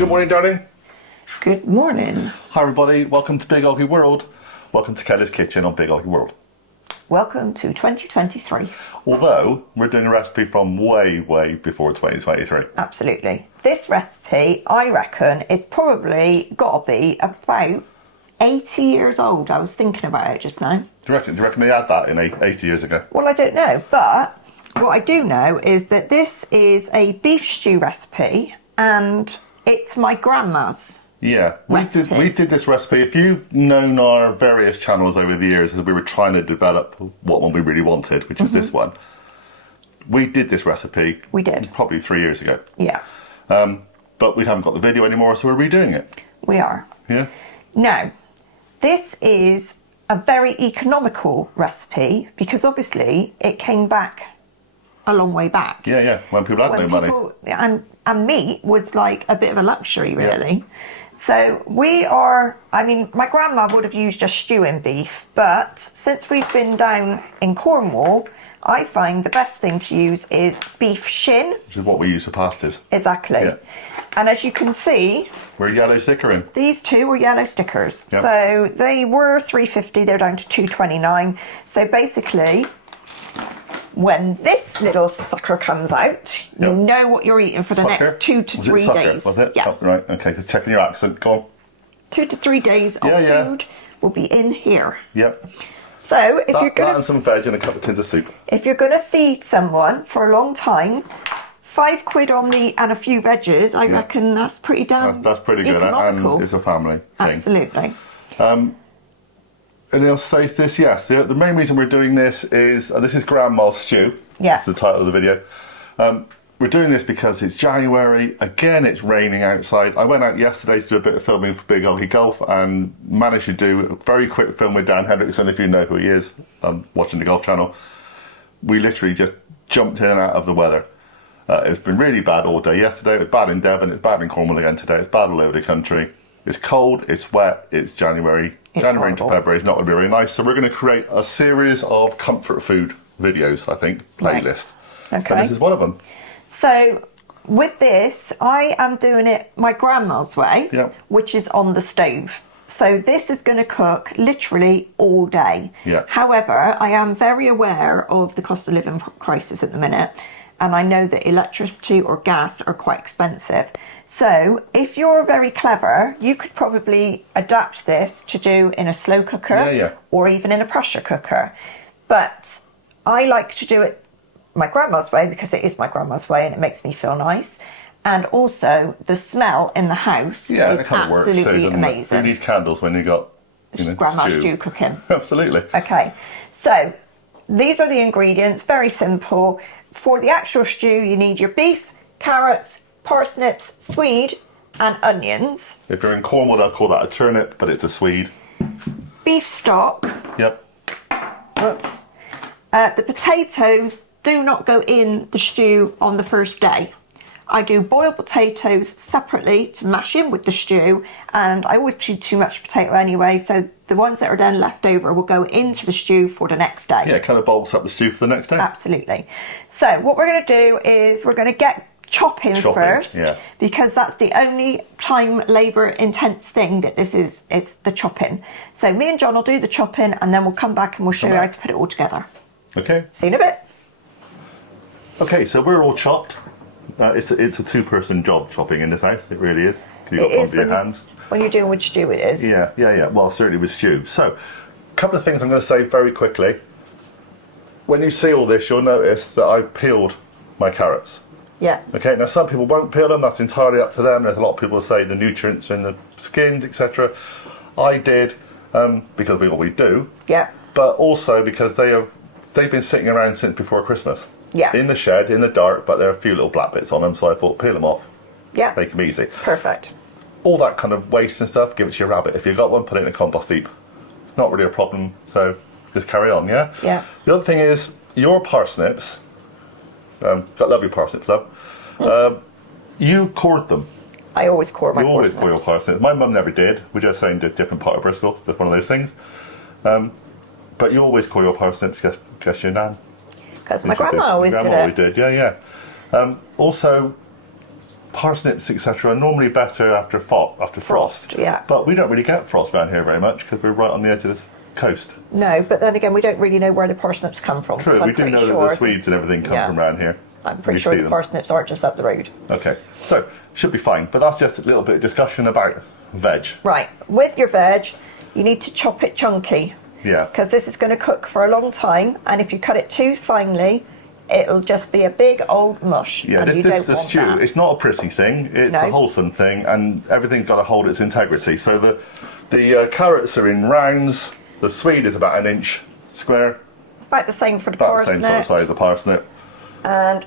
Good morning, darling. Good morning. Hi, everybody. Welcome to Big OGGIE World. Welcome to Kelly's Kitchen on Big OGGIE World. Welcome to 2023. Although, we're doing a recipe from way, way before 2023. Absolutely. This recipe, I reckon, is probably got to be about 80 years old. I was thinking about it just now. Do you reckon they had that in 80 years ago? Well, I don't know, but what I do know is that this is a beef stew recipe and it's my grandma's. Yeah, we did this recipe. If you've known our various channels over the years, as we were trying to develop what one we really wanted, which is this one, we did this recipe. We did. Probably 3 years ago. Yeah. But we haven't got the video anymore, so we're redoing it. We are. Yeah. Now, this is a very economical recipe because obviously it came back a long way back. Yeah, yeah, when people had no money. And meat was like a bit of a luxury, really. Yeah. So we are, I mean, my grandma would have used just stewing beef, but since we've been down in Cornwall, I find the best thing to use is beef shin. Which is what we use for pastas. Exactly. Yeah. And as you can see, we're yellow stickering. These two were yellow stickers. Yep. So they were $3.50, they're down to $2.29. So basically, when this little sucker comes out, you know what you're eating for the next 2 to 3 days. Was it? Yeah. Oh, right, okay, just checking your accent, go on. 2 to 3 days of food will be in here. Yep. So if you're going to... and some veg and a couple of tins of soup. If you're going to feed someone for a long time, £5 on meat and a few veggies, I reckon that's pretty damn That's pretty good, and it's a family thing. Absolutely. And I'll say this, yes, the main reason we're doing this is Grandma's Stew. Yeah. That's the title of the video. We're doing this because it's January. Again, it's raining outside. I went out yesterday to do a bit of filming for Big OGGIE Golf and managed to do a very quick film with Dan Hendrickson, if you know who he is, watching the Golf Channel. We literally just jumped in and out of the weather. It's been really bad all day yesterday. It was bad in Devon. It's bad in Cornwall again today. It's bad all over the country. It's cold. It's wet. It's January. January into February is not going to be very nice. So we're going to create a series of comfort food videos, I think, playlist. Right. Okay. And this is one of them. So with this, I am doing it my grandma's way, which is on the stove. So this is going to cook literally all day. Yeah. However, I am very aware of the cost of living crisis at the minute. And I know that electricity or gas are quite expensive. So if you're very clever, you could probably adapt this to do in a slow cooker or even in a pressure cooker. But I like to do it my grandma's way because it is my grandma's way and it makes me feel nice. And also the smell in the house is absolutely amazing. Who needs candles when you got grandma's stew cooking? Absolutely. Okay, so these are the ingredients, very simple. For the actual stew, you need your beef, carrots, parsnips, swede, and onions. If you're in Cornwall, they'll call that a turnip, but it's a swede. Beef stock. Yep. Whoops. The potatoes do not go in the stew on the first day. I do boiled potatoes separately to mash in with the stew, and I always do too much potato anyway, so the ones that are then left over will go into the stew for the next day. Yeah, it kind of bulks up the stew for the next day. Absolutely. So what we're going to do is we're going to get chopping first, because that's the only time labour intense thing that this is the chopping. So me and John will do the chopping and then we'll come back and we'll show you how to put it all together. Okay. See you in a bit. Okay, so we're all chopped. It's a two-person job chopping in this house. It really is. You've got both your hands. When you're doing with stew, it is. Yeah. Well, certainly with stew. So, a couple of things I'm going to say very quickly. When you see all this, you'll notice that I've peeled my carrots. Yeah. Okay, now some people won't peel them. That's entirely up to them. There's a lot of people who say the nutrients in the skins, etc. I did because we always do. Yeah. But also because they've been sitting around since before Christmas. Yeah. In the shed, in the dark, but there are a few little black bits on them, so I thought peel them off. Yeah. Make them easy. Perfect. All that kind of waste and stuff, give it to your rabbit. If you've got one, put it in a compost heap. It's not really a problem, so just carry on, yeah? Yeah. The other thing is, your parsnips, I love your parsnips, love, you cored them. I always core my parsnips. You always core your parsnips. My mum never did. We just saying a different part of Bristol. Just one of those things. But you always core your parsnips, guess your nan. Because my grandma always did it. Yeah. Also, parsnips, etc., are normally better after frost. Yeah. But we don't really get frost around here very much because we're right on the edge of the coast. No, but then again, we don't really know where the parsnips come from. True, we do know that the Swedes and everything come from around here. I'm pretty sure the parsnips aren't just up the road. Okay, so should be fine. But that's just a little bit of discussion about veg. Right, with your veg, you need to chop it chunky. Yeah. Because this is going to cook for a long time, and if you cut it too finely, it'll just be a big old mush. Yeah, this is the stew. That. It's not a pretty thing, it's a wholesome thing, and everything's got to hold its integrity. So the carrots are in rounds, the Swede is about 1 inch square. About the same for the parsnip. About the same sort of size as the parsnip. And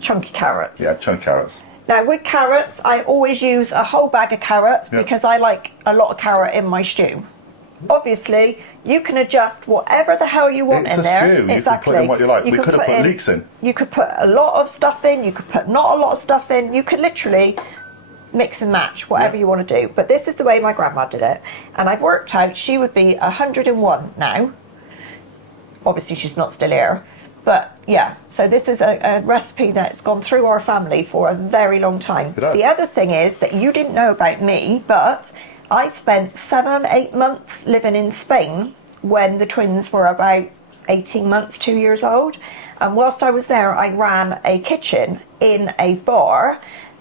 chunky carrots. Yeah, chunky carrots. Now with carrots, I always use a whole bag of carrots because I like a lot of carrot in my stew. Obviously, you can adjust whatever the hell you want in there. Stew. Exactly. You can put in what you like. We could have put leeks in. You could put a lot of stuff in, you could put not a lot of stuff in. You could literally mix and match whatever you want to do. But this is the way my grandma did it. And I've worked out she would be 101 now. Obviously, she's not still here. But yeah, so this is a recipe that's gone through our family for a very long time. The other thing is that you didn't know about me, but I spent 7-8 months living in Spain when the twins were about 18 months, 2 years old. And whilst I was there, I ran a kitchen in a bar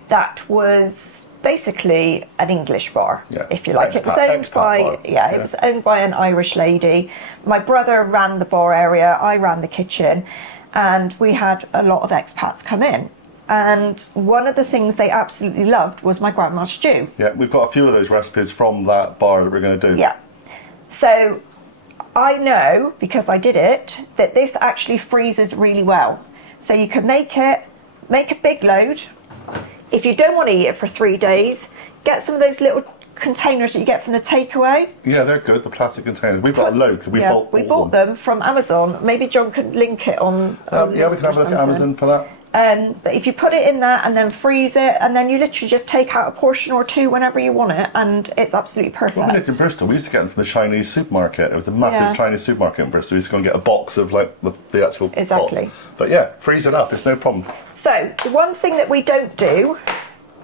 that was basically an English bar, if you like. It was owned by it was owned by an Irish lady. My brother ran the bar area, I ran the kitchen, and we had a lot of expats come in. And one of the things they absolutely loved was my grandma's stew. Yeah, we've got a few of those recipes from that bar that we're going to do. Yeah. So I know, because I did it, that this actually freezes really well. So you can make a big load. If you don't want to eat it for 3 days, get some of those little containers that you get from the takeaway. Yeah, they're good, the plastic containers. We've got a load because we bought them from Amazon. Maybe John could link it on. Yeah, we can have a look at Amazon for that. But if you put it in that and then freeze it, and then you literally just take out a portion or two whenever you want it, and it's absolutely perfect. When we lived in Bristol, we used to get them from the Chinese supermarket. It was a massive Chinese supermarket in Bristol. We used to go and get a box of like the actual pots. But yeah, freeze it up, it's no problem. So the one thing that we don't do,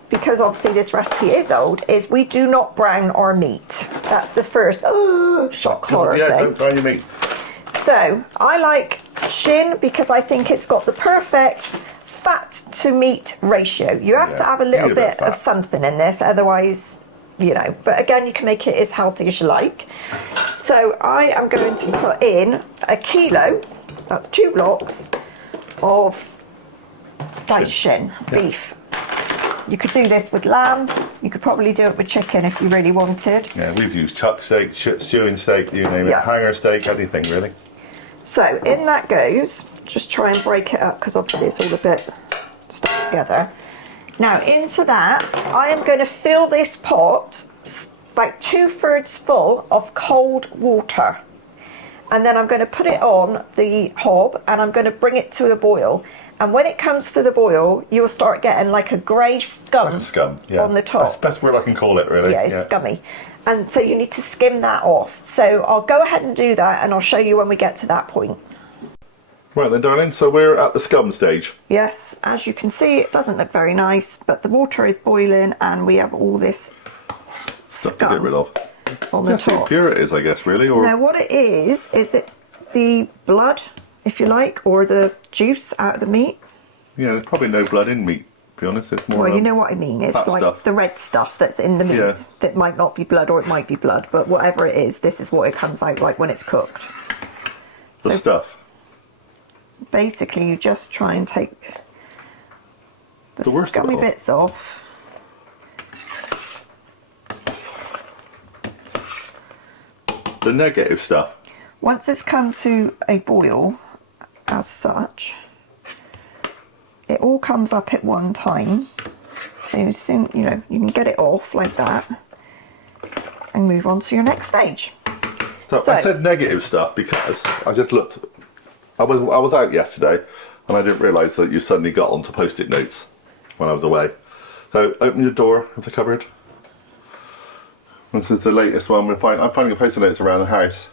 because obviously this recipe is old, is we do not brown our meat. That's the first shock horror thing. Yeah, don't brown your meat. So I like shin because I think it's got the perfect fat to meat ratio. You have to have a little bit of something in this, otherwise, you know. But again, you can make it as healthy as you like. So I am going to put in 1 kilo, that's 2 blocks, of diced shin beef. You could do this with lamb. You could probably do it with chicken if you really wanted. Yeah, we've used chuck steak, stewing steak, you name it, hanger steak, anything really. So in that goes, just try and break it up because obviously it's all a bit stuck together. Now into that, I am going to fill this pot about 2/3 full of cold water. And then I'm going to put it on the hob and I'm going to bring it to a boil. And when it comes to the boil, you'll start getting like a grey scum, on the top. That's the best word I can call it, really. Yeah, it's scummy. And so you need to skim that off. So I'll go ahead and do that and I'll show you when we get to that point. Right then, darling, so we're at the scum stage. Yes, as you can see, it doesn't look very nice, but the water is boiling and we have all this scum to get rid of. On the top. That's how pure it is, I guess, really. Or... Now what it is it's the blood, if you like, or the juice out of the meat. Yeah, there's probably no blood in meat, to be honest. It's more, well, you know what I mean. It's like stuff. The red stuff that's in the meat that might not be blood or it might be blood, but whatever it is, this is what it comes out like when it's cooked. The stuff. So basically, you just try and take the scummy bits off. The negative stuff. Once it's come to a boil, as such, it all comes up at one time. So soon, you know, you can get it off like that and move on to your next stage. So I said negative stuff because I just looked. I was out yesterday and I didn't realise that you suddenly got onto post-it notes when I was away. So open your door of the cupboard. This is the latest one. I'm finding a post-it notes around the house.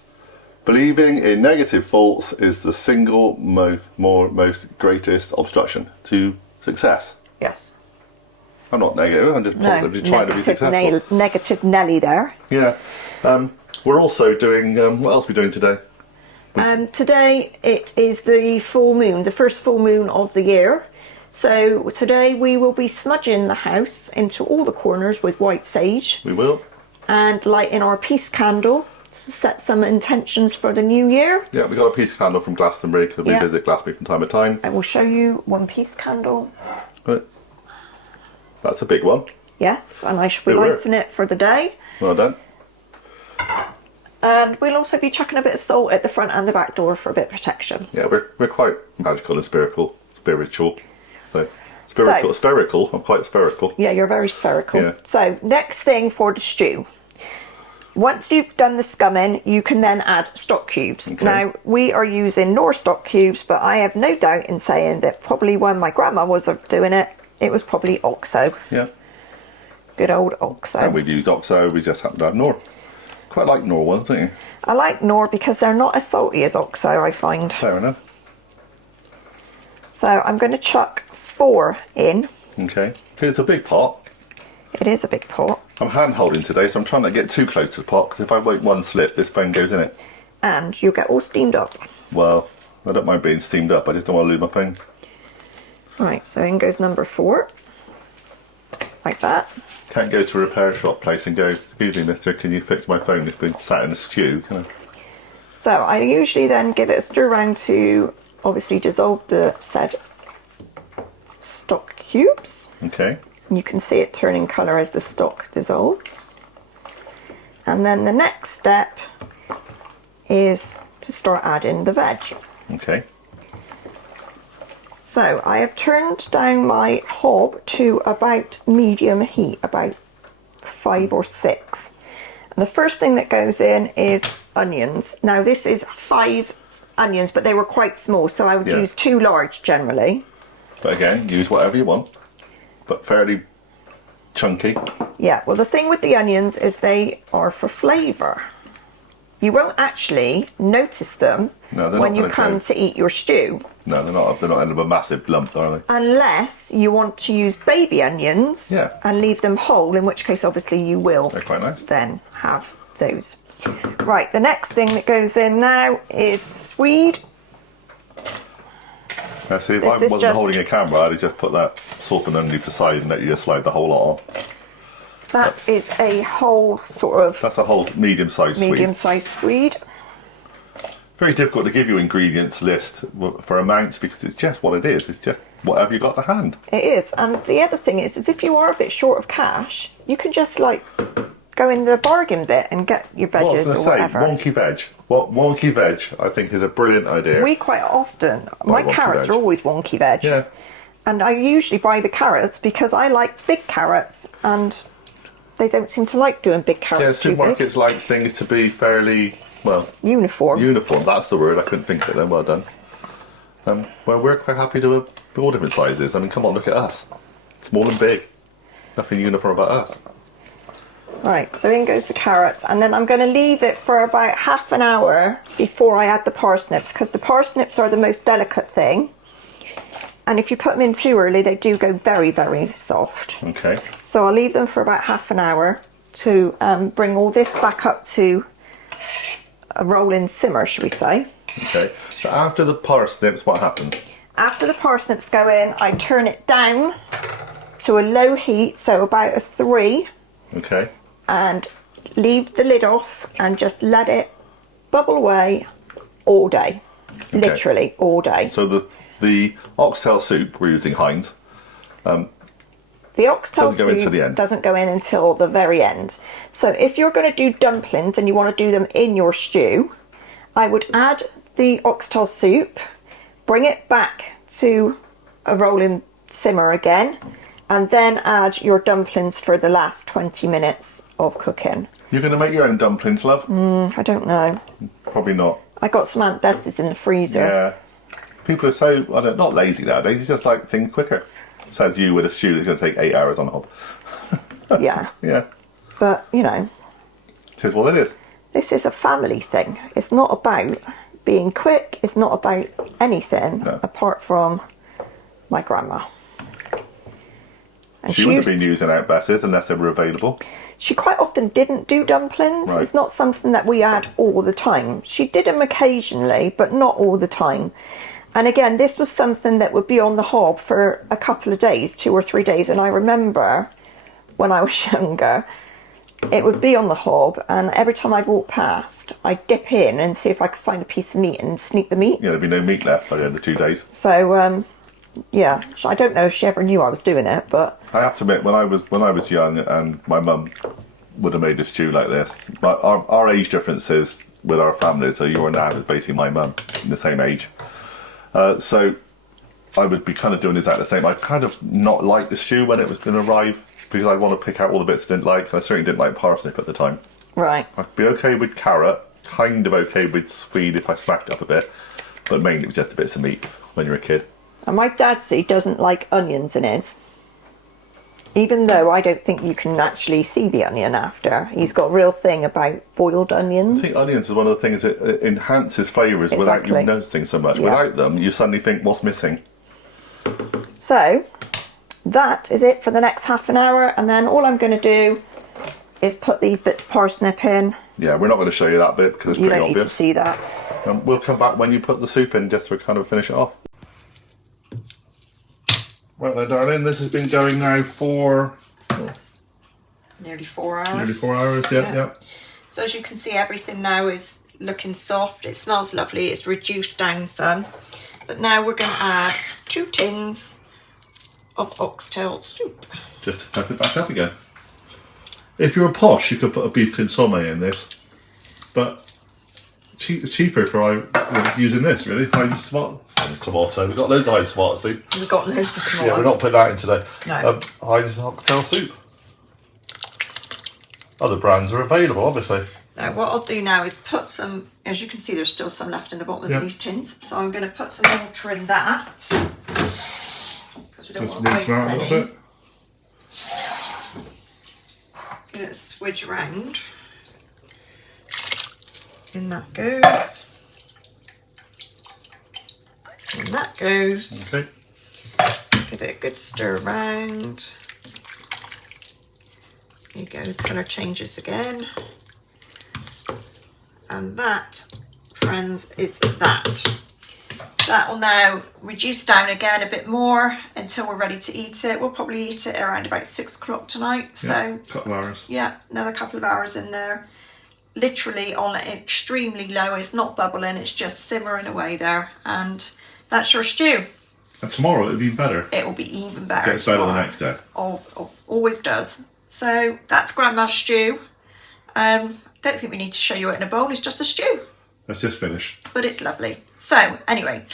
Believing in negative thoughts is the single most greatest obstruction to success. Yes. I'm not negative. I'm just positively trying to be successful. Negative Nelly there. Yeah. We're also doing. What else are we doing today? Today it is the full moon, the first full moon of the year. So today we will be smudging the house into all the corners with white sage. We will. And lighting our peace candle to set some intentions for the new year. Yeah, we got a peace candle from Glastonbury because we visit Glastonbury from time to time. I will show you one peace candle. But that's a big one. Yes, and I shall be lighting it for the day. Well done. And we'll also be chucking a bit of salt at the front and the back door for a bit of protection. Yeah, we're quite magical and spiritual. So spherical. I'm quite spherical. Yeah, you're very spherical. Yeah. So next thing for the stew. Once you've done the scumming, you can then add stock cubes. Okay. Now, we are using Knorr stock cubes, but I have no doubt in saying that probably when my grandma was doing it, it was probably OXO. Yeah. Good old OXO. And we've used OXO, we just happen to have Knorr. Quite like Knorr ones, don't you? I like Knorr because they're not as salty as OXO, I find. Fair enough. So I'm going to chuck 4 in. Okay. It's a big pot. It is a big pot. I'm hand holding today, so I'm trying to get too close to the pot, because if I make one slip, this phone goes in it. And you'll get all steamed up. Well, I don't mind being steamed up, I just don't want to lose my phone. Right, so in goes number 4. Like that. Can't go to a repair shop place and go, excuse me mister, can you fix my phone? It's been sat in a stew, can I? So I usually then give it a stir around to obviously dissolve the said stock cubes. Okay. And you can see it turning colour as the stock dissolves. And then the next step is to start adding the veg. Okay. So I have turned down my hob to about medium heat, about 5 or 6. And the first thing that goes in is onions. Now this is 5 onions, but they were quite small, so I would use 2 large generally. But again, use whatever you want, but fairly chunky. Yeah, well the thing with the onions is they are for flavour. You won't actually notice them when you come to eat your stew. No, they're not end up a massive lump, are they? Unless you want to use baby onions and leave them whole, in which case obviously you will They're quite nice. then have those. Right, the next thing that goes in now is swede. Now see, if I wasn't holding a camera, I'd have just put that saucepan underneath the side and let you just slide the whole lot on. That is a whole sort of... That's a whole medium-sized swede. Medium-sized swede. Very difficult to give you ingredients list for amounts because it's just what it is. It's just whatever you got to hand. It is. And the other thing is if you are a bit short of cash, you can just like go in the bargain bit and get your veggies or whatever. Wonky veg. Wonky veg, I think, is a brilliant idea. We quite often, my carrots are always wonky veg. Yeah. And I usually buy the carrots because I like big carrots and they don't seem to like doing big carrots. Yeah, supermarkets like things to be fairly, well... Uniform. Uniform, that's the word. I couldn't think of it then. Well done. Well, we're quite happy to have all different sizes. I mean, come on, look at us. Small and big. Nothing uniform about us. Right, so in goes the carrots, and then I'm going to leave it for about half an hour before I add the parsnips, because the parsnips are the most delicate thing. And if you put them in too early, they do go very, very soft. Okay. So I'll leave them for about half an hour to bring all this back up to a rolling simmer, shall we say. Okay. So after the parsnips, what happens? After the parsnips go in, I turn it down to a low heat, so about a 3. Okay. And leave the lid off and just let it bubble away all day. Okay. Literally all day. So the oxtail soup, we're using Heinz. The oxtail soup doesn't go in until the very end. So if you're going to do dumplings and you want to do them in your stew, I would add the oxtail soup, bring it back to a rolling simmer again, and then add your dumplings for the last 20 minutes of cooking. You're going to make your own dumplings, love? I don't know. Probably not. I got some Aunt Bessie's in the freezer. Yeah. People are so, not lazy nowadays, it's just like things quicker. Says you with a stew that's going to take 8 hours on a hob. Yeah. Yeah. But, you know. It is what it is. This is a family thing. It's not about being quick. It's not about anything apart from my grandma. And she would have been using out Bess's unless they were available. She quite often didn't do dumplings. Right. It's not something that we had all the time. She did them occasionally, but not all the time. And again, this was something that would be on the hob for a couple of days, 2 or 3 days. And I remember when I was younger, it would be on the hob, and every time I'd walk past, I'd dip in and see if I could find a piece of meat and sneak the meat. Yeah, there'd be no meat left by the end of 2 days. So, yeah, I don't know if she ever knew I was doing it, but I have to admit, when I was young, and my mum would have made a stew like this. But our age differences with our families, so your nan is basically my mum, in the same age. So I would be kind of doing exactly the same. I'd kind of not like the stew when it was going to arrive, because I'd want to pick out all the bits I didn't like. I certainly didn't like parsnip at the time. Right. I'd be okay with carrot, kind of okay with swede if I smacked it up a bit, but mainly it was just the bits of meat when you're a kid. And my dad, see, doesn't like onions in his. Even though I don't think you can actually see the onion after. He's got a real thing about boiled onions. I think onions is one of the things that enhances flavours without you noticing so much. Yeah. Without them, you suddenly think, what's missing? So, that is it for the next half an hour. And then all I'm going to do is put these bits of parsnip in. Yeah, we're not going to show you that bit because it's pretty obvious. You don't need to see that. We'll come back when you put the soup in just to kind of finish it off. Right then, darling, this has been going now for nearly 4 hours. Nearly 4 hours, yeah. So as you can see, everything now is looking soft. It smells lovely. It's reduced down some. But now we're going to add 2 tins of oxtail soup. Just to tap it back up again. If you're posh, you could put a beef consomme in this, but it's cheaper for using this, really. Heinz tomato. We've got loads of Heinz tomato soup. We've got loads of tomato. Yeah, we're not putting that in today. No. Heinz oxtail soup. Other brands are available, obviously. Now, what I'll do now is put some, as you can see, there's still some left in the bottom of these tins. So I'm going to put some water in that. Because we don't want to waste any. A little bit. Let it swidge around. In that goes. And that goes. Okay. Give it a good stir around. There you go, the colour changes again. And that, friends, is that. That will now reduce down again a bit more until we're ready to eat it. We'll probably eat it around about 6 o'clock tonight. Yeah, so, couple of hours. Yeah, another couple of hours in there. Literally on extremely low. It's not bubbling, it's just simmering away there. And that's your stew. And tomorrow it'll be better. It will be even better. Gets better the next day. Always does. So that's Grandma's stew. Don't think we need to show you it in a bowl. It's just a stew. Let's just finish. But it's lovely. So anyway,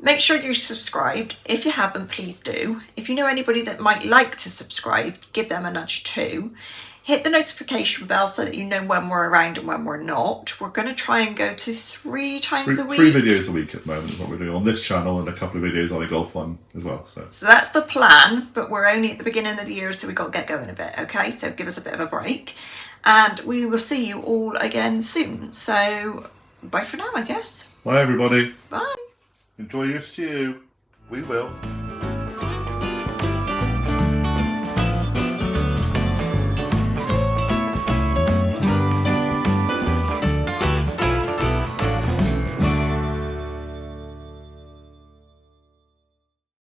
make sure you're subscribed. If you haven't, please do. If you know anybody that might like to subscribe, give them a nudge too. Hit the notification bell so that you know when we're around and when we're not. We're going to try and go to 3 times a week. 3 videos a week at the moment is what we're doing on this channel, and a couple of videos on the golf one as well. So that's the plan, but we're only at the beginning of the year, so we've got to get going a bit, okay? So give us a bit of a break. And we will see you all again soon. So bye for now, I guess. Bye, everybody. Bye. Enjoy your stew. We will.